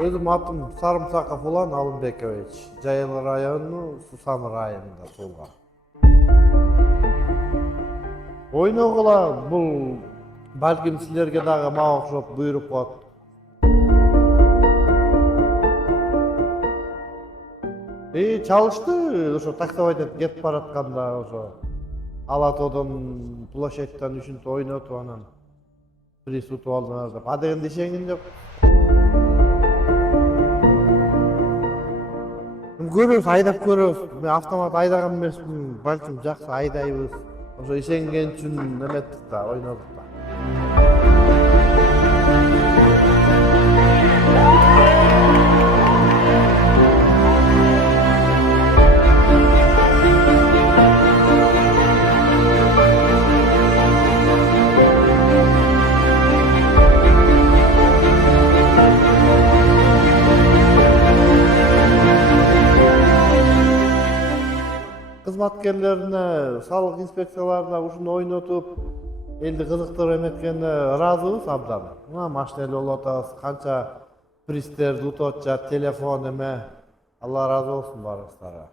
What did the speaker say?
Özüm atım Sarımsakов Ulan Alımбекович. Жайыл району, Сусам районунда туулган. Ойногула бул балким силерге дагы мага окшоп буйруп коет. Чалышты, ошо таксовайден кетип баратканда ошо Алатоодон площадьтан үчүнтү ойнотуп анан приз утуп алдыңар деп. Адегенде ишенгем жок. Көрөбүз, айдап көрөбүз. Мен автомат айдаган эмесмин, балким жакшы айдайбыз. Ошо ишенген үчүн эметтик да, ойнодук да. Кызматкерлерине, салык инспекцияларына ушуну ойнотуп, элди кызыктырып эметкенине ыраазыбыз абдан. Мына машина эле болуп атабыз, канча пристерди утуп атышат, телефон эме. Алла ыраазы болсун баарыбыздарга.